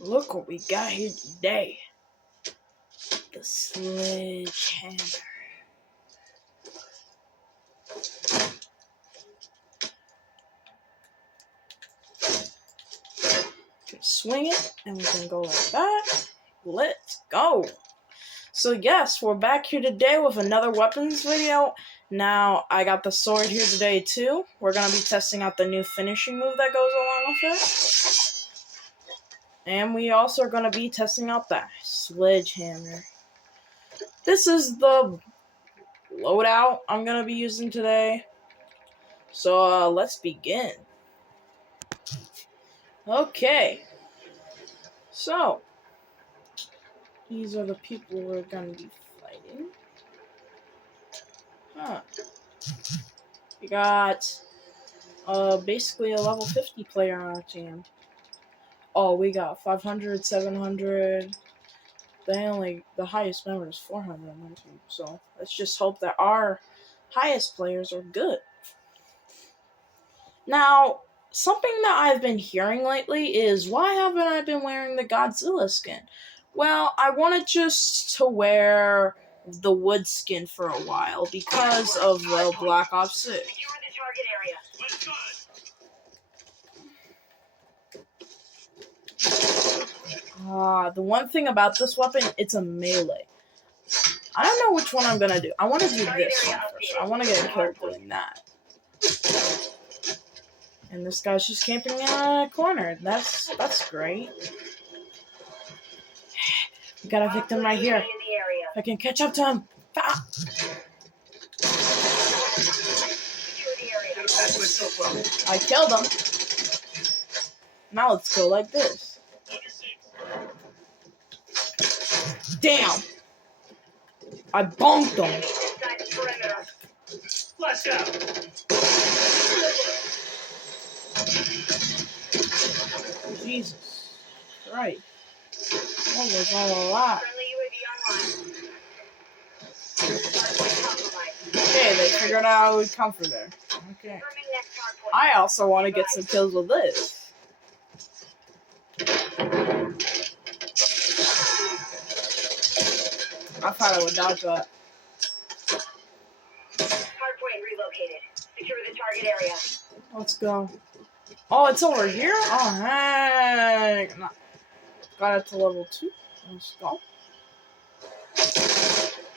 Look what we got here today. The sledgehammer. Swing it, and we can go like that. Let's go. So yes, we're back here today with another weapons video. Now, I got the sword here today too. We're going to be testing out the new finishing move that goes along with it. And we also are going to be testing out that sledgehammer. This is the loadout I'm going to be using today. So let's begin. Okay. So, these are the people we're going to be fighting. Huh. We got basically a level 50 player on our team. Oh, we got 500, 700. The highest member is 400 on my team. So let's just hope that our highest players are good. Now, something that I've been hearing lately is, why haven't I been wearing the Godzilla skin? Well, I wanted just to wear the wood skin for a while because of Black Ops 6. The one thing about this weapon, it's a melee. I don't know which one I'm gonna do. I want to do this one first. I want to get killed doing that. And this guy's just camping in a corner. That's great. We got a victim right here. I can catch up to him. Ah! I killed him. Now let's go like this. Damn! I bonked him. Flash out. Jesus Christ. That was all a lot. Okay, they figured out I would come from there. Okay. I also want to get some kills with this. I thought I would dodge that. Hardpoint relocated. Secure the target area. Let's go. Oh, it's over here? Oh, heck. No. Got it to level 2. Let's go.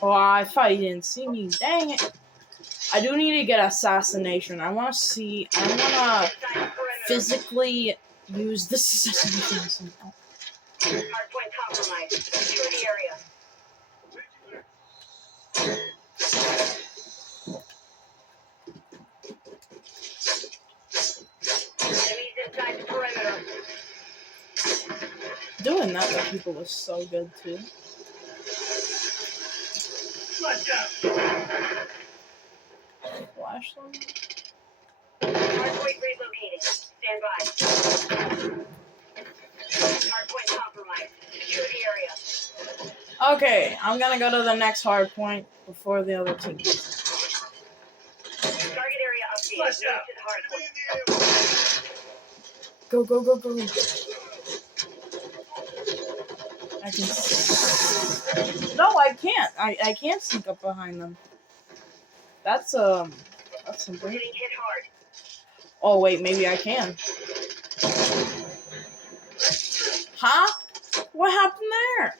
Oh, I thought he didn't see me. Dang it. I do need to get assassination. I want to physically use this assassination. Hardpoint compromised. Secure the area. Enemies inside the perimeter. Doing that to people was so good too. Flash out. Flash them. Hardpoint relocating. Stand by. Hardpoint compromised. Secure the area. Okay, I'm gonna go to the next hard point before the other team. Target area update. Move to the hardpoint. Go, go, go, go. I can. No, I can't. I can't sneak up behind them. That's some. We're getting hit hard. Oh wait, maybe I can. Huh? What happened there?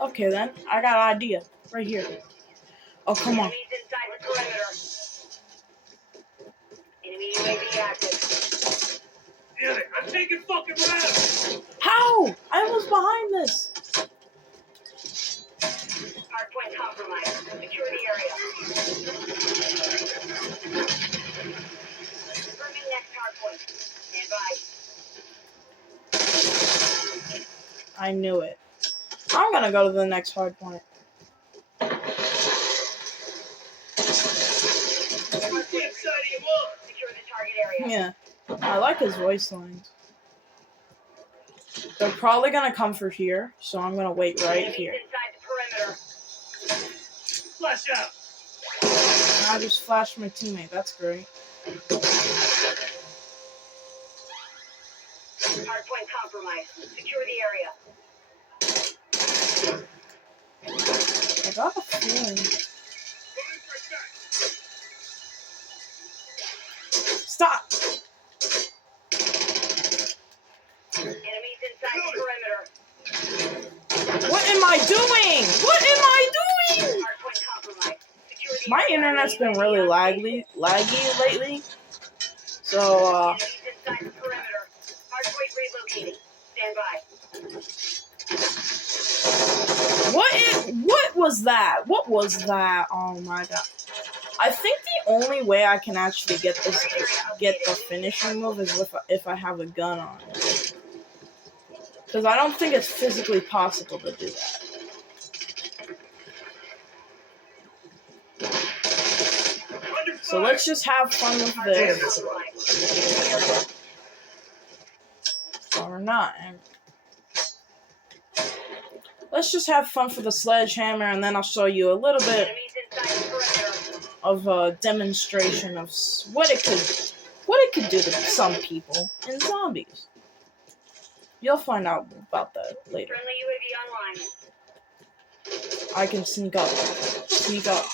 Okay then, I got an idea right here. Oh come on. Enemies inside the perimeter. Enemy UAV active. Damn it! I'm taking fucking rounds. How? I was behind this. Hardpoint compromised. Secure the area. Confirming next hardpoint. Stand by. I knew it. I'm gonna go to the next hard point. Secure the target area. Yeah, I like his voice lines. They're probably gonna come for here, so I'm gonna wait right here. Inside the perimeter. Flash out. And I just flashed my teammate. That's great. Hardpoint compromised. Secure the area. I got a feeling. Stop! Enemies inside the perimeter. What am I doing? What am I doing? Hardpoint compromised. Secure the My area. internet's been really laggy lately. So, Enemies inside the perimeter. Hardpoint relocating. Stand by. what was that? What was that? Oh my god. I think the only way I can actually get the finishing move is if I have a gun on. Because I don't think it's physically possible to do that. So let's just have fun with this. Or not. Let's just have fun for the sledgehammer, and then I'll show you a little bit of a demonstration of what it could do to some people in zombies. You'll find out about that later. Friendly UAV online. I can sneak up. Sneak up.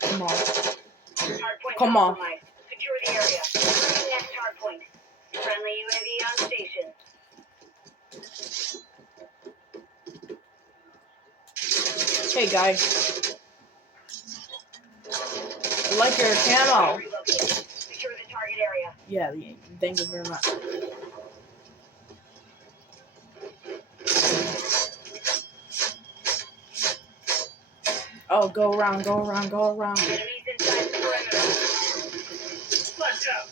Come on. Hardpoint Come on. compromised. Secure the area. Next hardpoint. Friendly UAV on station. Hey, guy. I like your camo. Secure the target area. Yeah, thank you very much. Oh, go around, go around, go around. Enemies inside the perimeter. Flash out.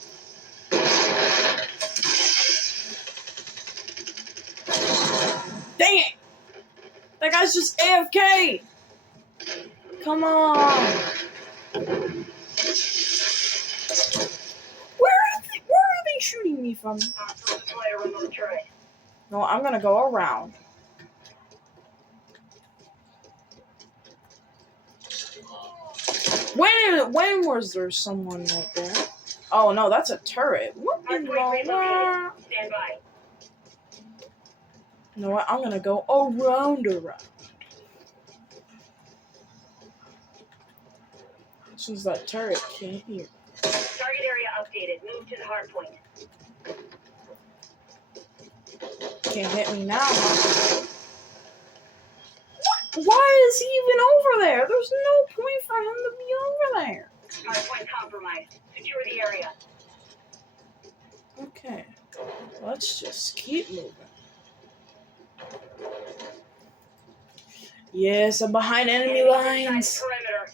Dang it! That guy's just AFK! Come on! Where are they shooting me from? Hostile deployed a remote turret. No, I'm gonna go around. When was there someone right there? Oh no, that's a turret. What in the world? Stand by. You know what? I'm gonna go around. Since that turret can't hear. Target area updated. Move to the hard point. Can't hit me now. Huh? Why is he even over there? There's no point for him to be over there. Hardpoint compromised. Secure the area. Okay. Let's just keep moving. Yes, I'm behind enemy lines. Perimeter.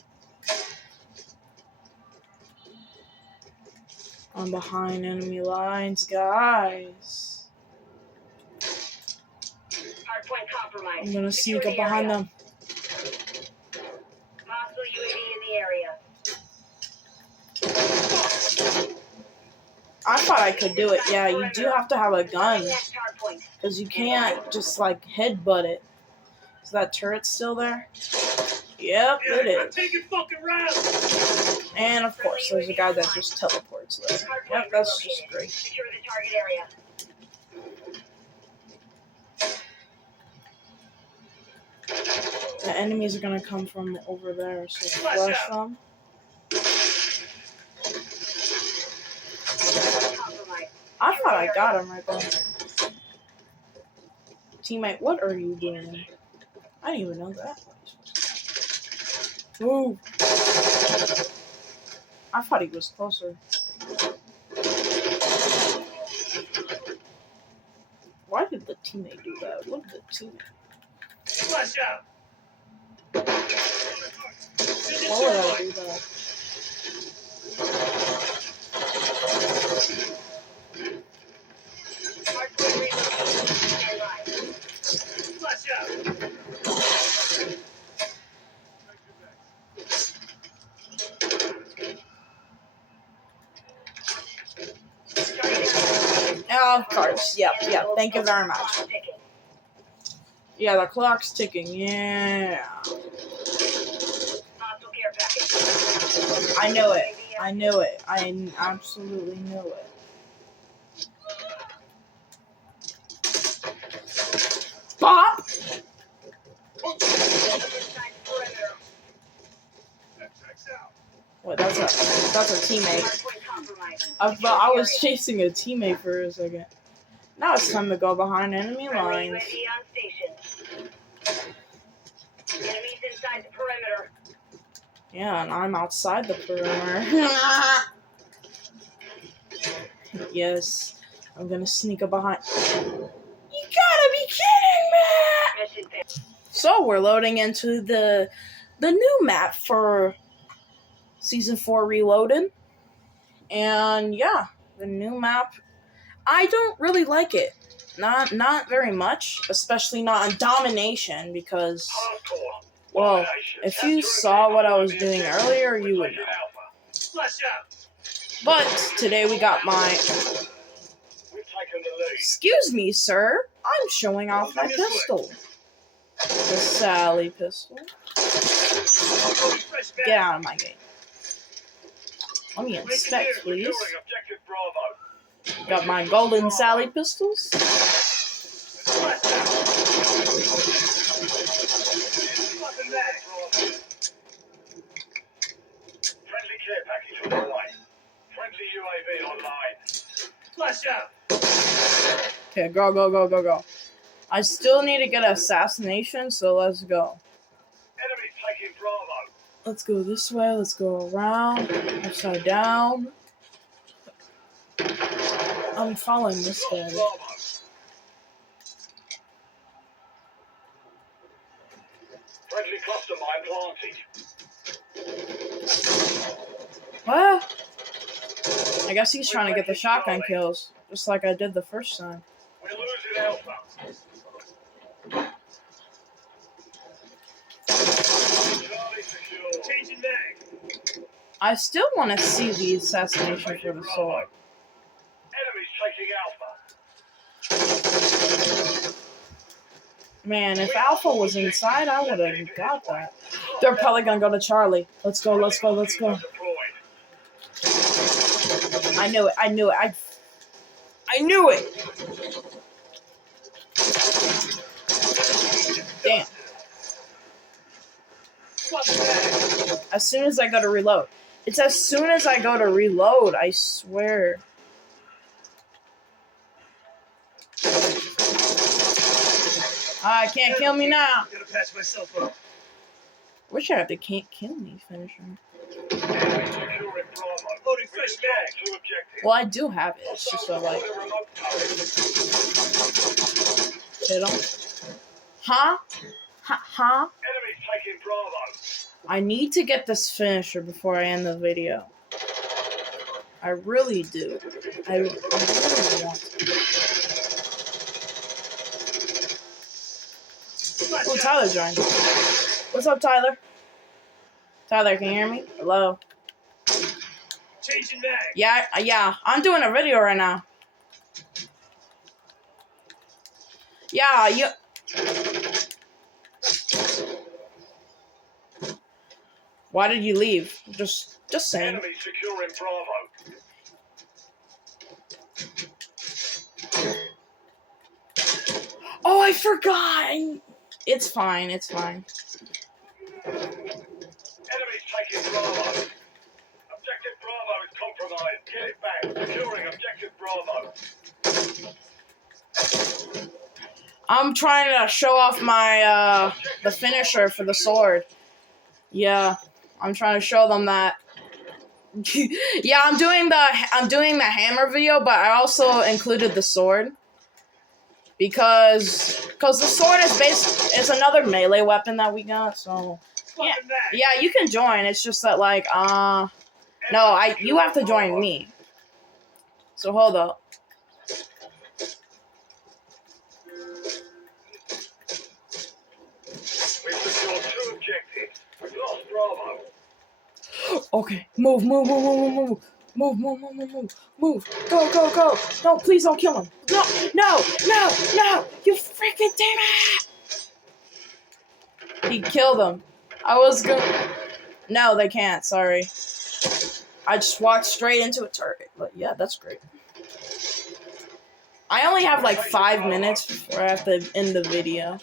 I'm behind enemy lines, guys. Hardpoint compromised. I'm gonna Secure sneak up the behind area. them. Hostile UAV in the area. I thought I could do it. Yeah, you do have to have a gun. Next hardpoint. Because you can't just, like, headbutt it. Is that turret still there? Yep, it is. Taking fucking rounds. And, of course, there's a guy that just teleports there. Yep, that's just great. Secure the target area. The enemies are gonna come from over there, so flush them. I thought I got him right there. Teammate, what are you doing? I didn't even know that. Ooh. I thought he was closer. Why did the teammate do that? What did the teammate? Flash out. Why would I do that? Hardpoint relocated. Stand by. Flash out. Oh, of course. Yep. Thank you very much. Yeah, the clock's ticking. Yeah. Hostile care package. I knew it. I absolutely knew it. Bop! Inside perimeter. What? That's a teammate. Hardpoint compromised. I was chasing a teammate for a second. Now it's time to go behind enemy Friendly lines. UAV on station. Enemies inside the perimeter. Yeah, and I'm outside the perimeter. Yes, I'm gonna sneak up behind. You gotta be kidding me! Mission failed. So we're loading into the new map for Season 4 Reloaded. And yeah, the new map, I don't really like it. Not very much, especially not on Domination, because, well, if you saw what I was doing earlier, you would know. But today we got my... Excuse me, sir. I'm showing off my pistol. The Sally pistol. Get out of my game. Let me inspect, please. Got my golden Sally pistols. Friendly care package on the way. Friendly UAV online. Flash out. Okay, go. I still need to get assassination, so let's go. Enemy taking Bravo. Let's go this way, let's go around, upside down. I'm following this guy. Bravo. Friendly cluster mine planted. What? I guess he's trying to get the shotgun kills, just like I did the first time. We're losing Alpha. Charlie secure. Changing mag. I still want to see the assassination for the sword. Enemies taking Alpha. Man, if Alpha was inside, I would have got that. They're probably gonna go to Charlie. Let's go. Deployed. I knew it. I knew it! Damn. As soon as I go to reload. It's as soon as I go to reload, I swear. Can't kill me now. Gonna patch myself up. Wish I had the can't kill me finisher. Enemy securing Bravo. Loading fresh mag. Two objectives. Well, I do have it. It's just so like hit him. Huh? Huh? Enemies taking Bravo. I need to get this finisher before I end the video. I really do. I really want to. Oh, Tyler joined. What's up, Tyler? Tyler, can you hear me? Hello? Changing mag. Yeah, I'm doing a video right now. Yeah, you... Why did you leave? Just saying. Enemy securing Bravo. Oh, I forgot! It's fine. Enemies taking Bravo. Objective Bravo is compromised. Get it back. Securing Objective Bravo. I'm trying to show off my, the finisher for the sword. Yeah, I'm trying to show them that. Yeah, I'm doing the hammer video, but I also included the sword. Because the sword is another melee weapon that we got, so yeah, you can join. It's just that like you have to join me. So hold up. We've secured two objectives. We've lost Bravo. Okay, move. Go. No, please don't kill him. No. You freaking damn it. He killed him. I was gonna... No, they can't. Sorry. I just walked straight into a target. But yeah, that's great. I only have like 5 minutes before I have to end the video.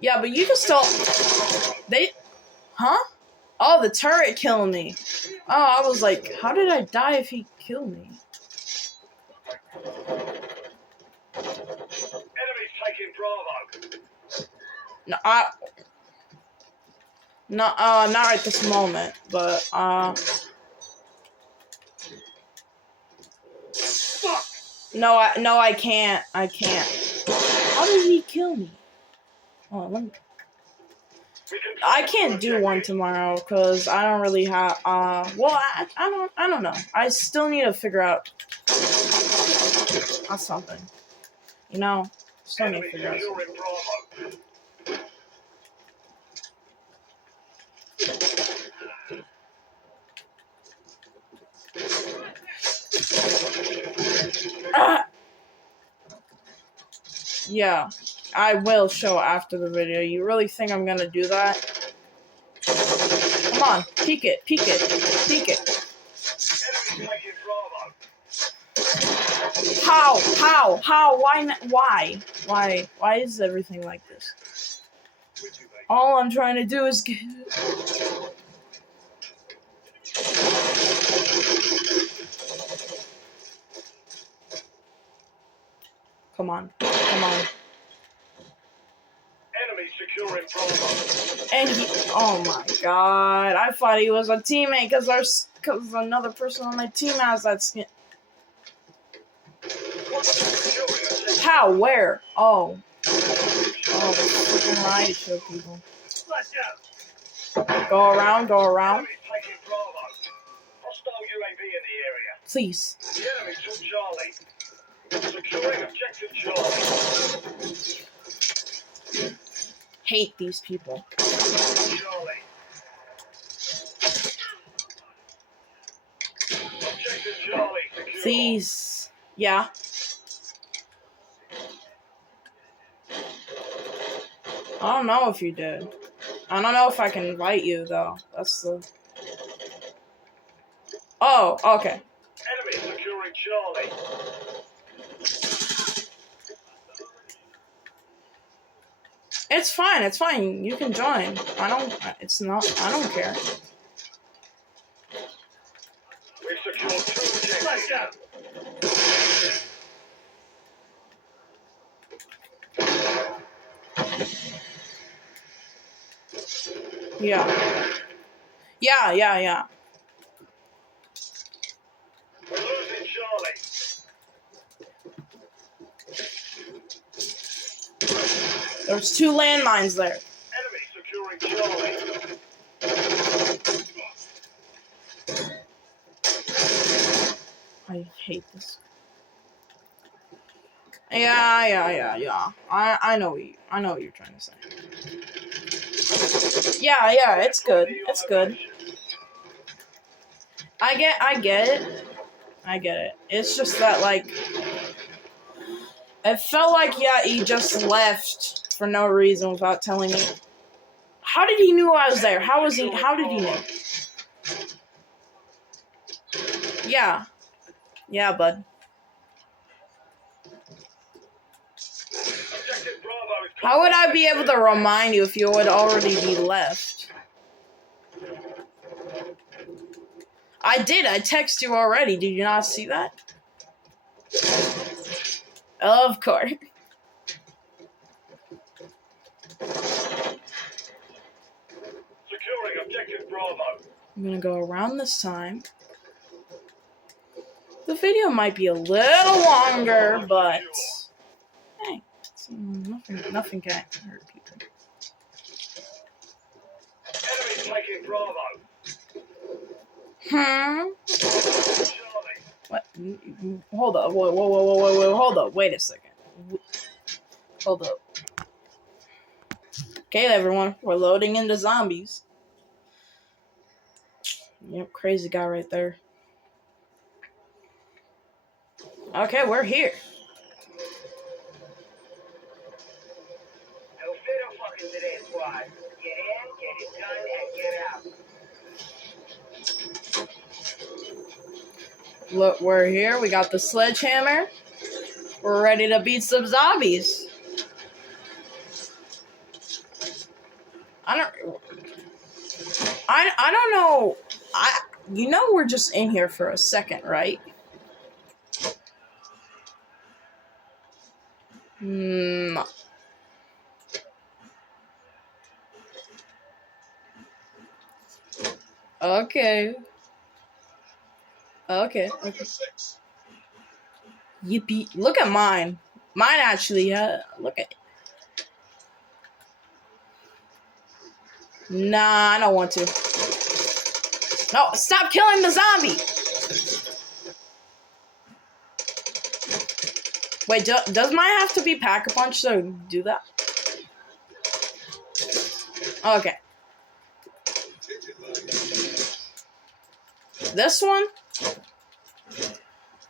Yeah, but you can still... They... Huh? Oh, the turret killed me. Oh, I was like, how did I die if he killed me? Enemies taking Bravo. No, not right this moment, but, Fuck! No, I can't. I can't. How did he kill me? Oh, let me... We can I can't do one tomorrow because I don't really have. Well, I don't know. I still need to figure out something. You know, still need to Enemy figure out something. securing Bravo. Ah! Yeah, I will show after the video. You really think I'm gonna do that? Come on, peek it, peek it, peek it. Enemy taking Bravo. How? Why is everything like this? With you, mate. All I'm trying to do is get... Come on, come on. Enemy securing Bravo. And he... Oh my god. I thought he was a teammate because another person on my team has that skin. How? Where? Oh. Oh, freaking right, show people. Flash out. Go around, go around. Enemy taking Bravo. Hostile UAV in the area. Please. The enemy took Charlie. Securing objective Charlie. Hate these people. Charlie. Objective Charlie secure. Please. Yeah. I don't know if you did. I don't know if I can invite you, though. That's the... Oh, okay. Enemy securing Charlie. It's fine, it's fine. You can join. I don't care. We've secured 2 objectives. Flash out. Yeah. Yeah. We're losing Charlie. There's 2 landmines there. Enemy securing Charlie. I hate this. Yeah. I know what you're trying to say. Yeah, it's good. It's good. I get it. It's just that, like, it felt like, yeah, he just left for no reason without telling me. How did he knew I was there? How did he know? Yeah, bud. Objective Bravo is How would I be able to remind you if you would already be left? I did. I texted you already. Did you not see that? Of course. securing objective Bravo. I'm gonna go around this time. The video might be a little longer, but hey, nothing can hurt people. Enemy taking Bravo. Charlie. What? Hold up. Whoa. Hold up. Wait a second. Hold up. Okay, everyone. We're loading into zombies. Yep, crazy guy right there. Okay, we're here. El Cero fucking today, squad. Get in, get it done, and get out. Look, we're here. We got the sledgehammer. We're ready to beat some zombies. I don't know. You know we're just in here for a second, right? Okay. Okay. Yippee. Look at mine. Mine actually, look at it. Nah, I don't want to. No, stop killing the zombie! Wait, does mine have to be Pack-a-Punch to do that? Okay. This one?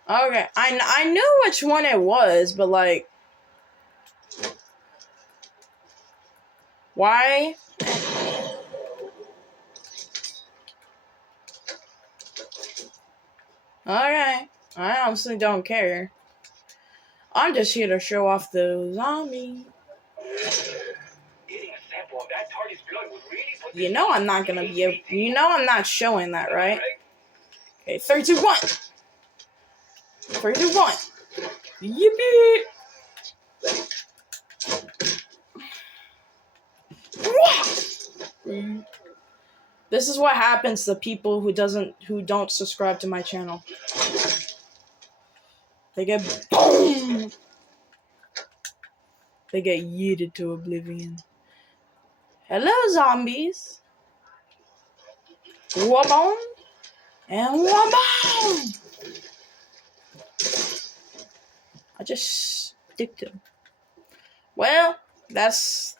Okay, I knew which one it was, but like, why? Okay, I honestly don't care. I'm just here to show off the zombie. You know I'm not gonna be able. You know I'm not showing that, right? Okay, 3, 2, 1. 3, 2, 1. Yippee! This is what happens to people who don't subscribe to my channel. They get boom. They get yeeted to oblivion. Hello, zombies. Wabon and wabon. I just stick to them. Well, that's.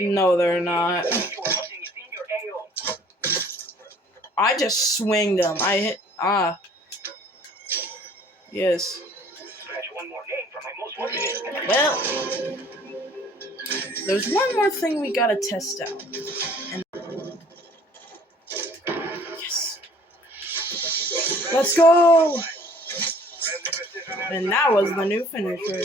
No, they're not. I just swing them. I hit. Yes. Well, there's one more thing we gotta test out. And yes. Let's go! And that was the new finisher.